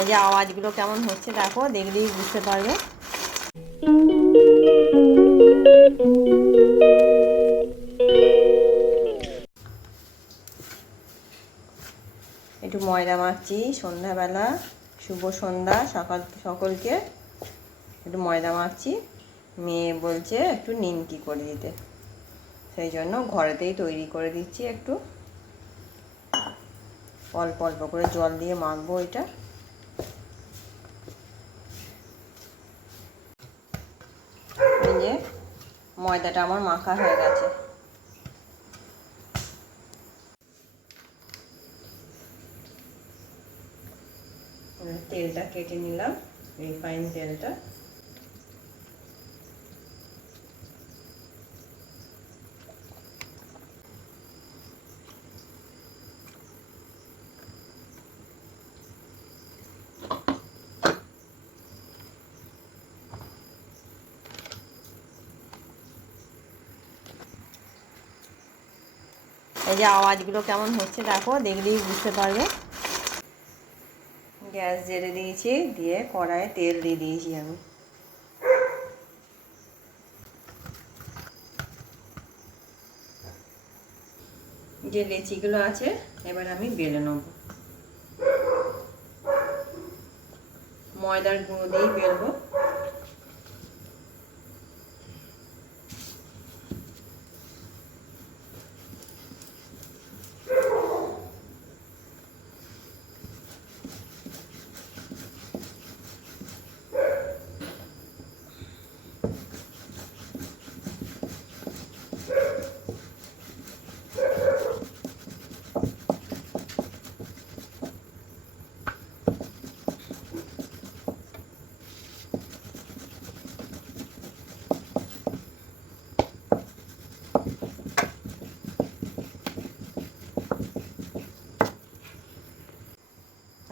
এই যে আওয়াজগুলো কেমন হচ্ছে দেখো, দেখলেই বুঝতে পারবে। একটু ময়দা মাখছি সন্ধ্যাবেলা, শুভ সন্ধ্যা সকলকে। একটু ময়দা মাখছি, মেয়ে বলছে একটু নিমকি করে দিতে, সেই জন্য ঘরেতেই তৈরি করে দিচ্ছি। একটু অল্প অল্প করে জল দিয়ে মাখবো এটা। এই যে ময়দাটা আমার মাখা হয়ে গেছে। তেলটা কেটে নিলাম, রিফাইন তেলটা। এই যে আওয়াজগুলো কেমন হচ্ছে দেখো, দেখলেই বুঝতে পারবে। গ্যাস জেলে দিয়েছি, দিয়ে কড়াইয়ে তেল দিয়ে দিয়েছি আমি। যে লেচিগুলো আছে এবার আমি বেলে নেব। ময়দার গুঁড়ো দিয়েই বেলবো।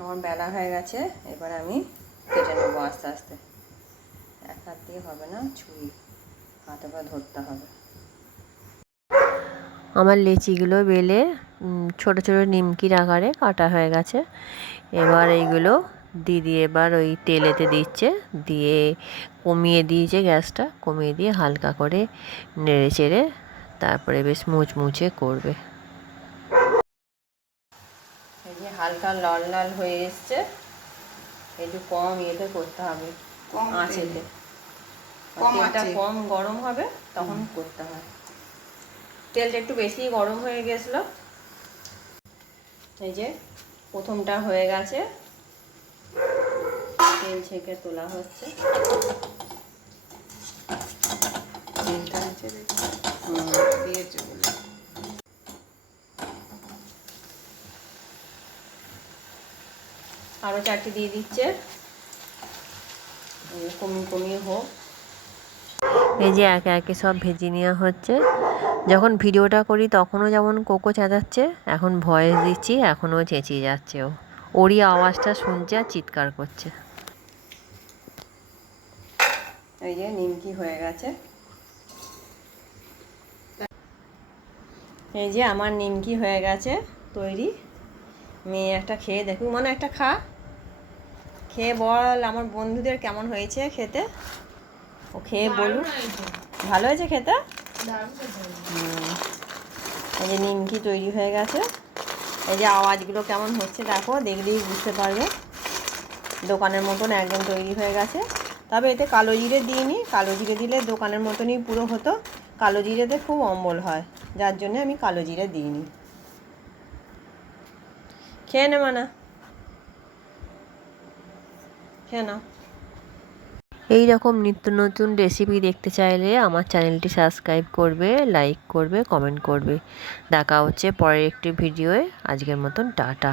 আমার বেলা হয়ে গেছে, এবার আমি কেটে নেবো আস্তে আস্তে। এক হাত দিয়ে হবে না, ছুরি হাতে করে ধরতে হবে। আমার লেচিগুলো বেলে ছোট ছোট নিমকির আকারে কাটা হয়ে গেছে। এবার এইগুলো দিদি এবার ওই তেলেতে দিচ্ছে, দিয়ে কমিয়ে দিয়েছে গ্যাসটা, কমিয়ে দিয়ে হালকা করে নেড়ে চেড়ে তারপরে বেশ মুচমুচে করবে। এই যে হালকা লাল লাল হয়ে এসছে, একটু কম ইয়েতে করতে হবে, আঁচেতে। তেলটা কম গরম হবে তখন করতে হয়। তেলটা একটু বেশি গরম হয়ে গেছিলো। এই যে প্রথমটা হয়ে গেছে, তেল ছেঁকে তোলা হচ্ছে। আরো চারটে দিয়ে দিচ্ছে, কমিয়ে কমিয়ে হোক। এই যে একে একে সব ভেজে নেওয়া হচ্ছে। যখন ভিডিওটা করি তখনও যেমন কোকো চেঁচাচ্ছে, এখন ভয়েস দিচ্ছি এখনও চেঁচিয়ে যাচ্ছে। ওরই আওয়াজটা শুনছে আর চিৎকার করছে। এই যে নিমকি হয়ে গেছে। এই যে আমার নিমকি হয়ে গেছে তৈরি। মেয়ে একটা খেয়ে দেখুক, মানে একটা খা, খেয়ে বল আমার বন্ধুদের কেমন হয়েছে খেতে। ও খেয়ে বলুক ভালো হয়েছে খেতে। এই যে নিমকি তৈরি হয়ে গেছে। এই যে আওয়াজগুলো কেমন হচ্ছে দেখো, দেখলেই বুঝতে পারবে। দোকানের মতন একদম তৈরি হয়ে গেছে। তবে এতে কালো জিরে দিইনি, কালো জিরে দিলে দোকানের মতনই পুরো হতো। কালো জিরেতে খুব অম্বল হয়, যার জন্য আমি কালো জিরে দিইনি। খেয়ে নে মানা, খেয়ে নাও। এই রকম নিত্য নতুন রেসিপি দেখতে চাইলে আমার চ্যানেলটি সাবস্ক্রাইব করবে, লাইক করবে, কমেন্ট করবে। দেখা হচ্ছে পরের একটি ভিডিওয়ে। আজকের মতন টাটা।